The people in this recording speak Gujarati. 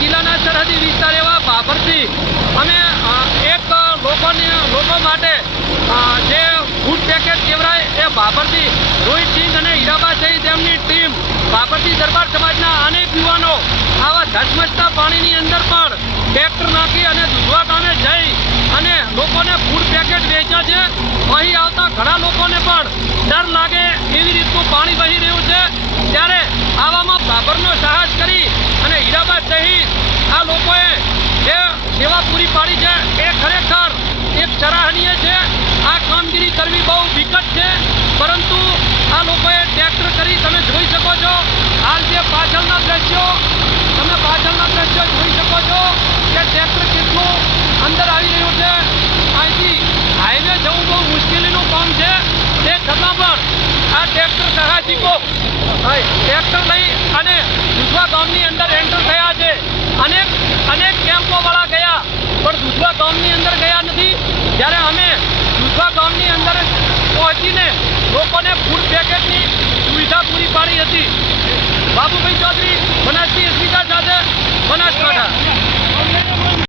જિલ્લાના સરહદી વિસ્તાર એવા બાબરથી અમે એક લોકોને, લોકો માટે જે ફૂડ પેકેટ કેવરાય એ બાબરથી રોહિતસિંહ અને હીરાબા સહિત તેમની ટીમ બાબરથી દરબાર સમાજના અનેક યુવાનો આવા ધસમસતા પાણીની અંદર પણ ટ્રેક્ટર નાખી અને દુધવા ગામે જઈ અને લોકોને ફૂડ પેકેટ વેચ્યા છે. અહીં આવતા ઘણા લોકોને પણ ડર લાગે એવી રીતનું પાણી વહી રહ્યું છે ત્યારે આવામાં બાબરનો સાહસ કરી અને હીરાબા સહિત આ લોકોએ જે સેવા પૂરી પાડી છે. એ ખરેખર એક સરાહનીય છે. આ કામગીરી કરવી બહુ વિકટ છે. પરંતુ આ લોકોએ ટ્રેક્ટર કરી તમે જોઈ શકો છો. હાલ જે પાછળના દ્રશ્યો, તમે પાછળના દ્રશ્યો જોઈ શકો છો કે ટ્રેક્ટર કેટલું અંદર આવી રહ્યું છે. અહીંથી હાઈવે જવું બહુ મુશ્કેલીનું કામ છે. તે છતાં પણ આ ટ્રેક્ટર સાહસિકો ટ્રેક્ટર લઈ અને દુધવા ગામની અંદર એન્ટર થયા છે અનેક અનેક કેમ્પોવાળા ગયા પણ દુધવા ગામની અંદર ગયા નથી જ્યારે અમે જુસા ગામની અંદર પહોંચીને લોકોને ફૂડ પેકેટની સુવિધા પૂરી પાડી હતી.